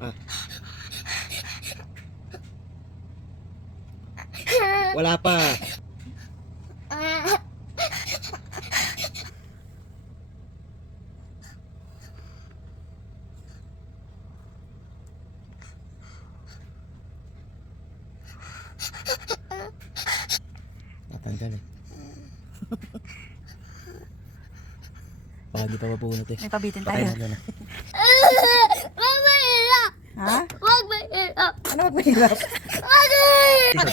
Ah. Wala pa. Natanggal eh. Baka hindi pa mabunot eh. May pabitin Patay tayo. na na. Wag mahirap. Ha? Wag mahirap. Ano wag mahirap? Wag mahirap.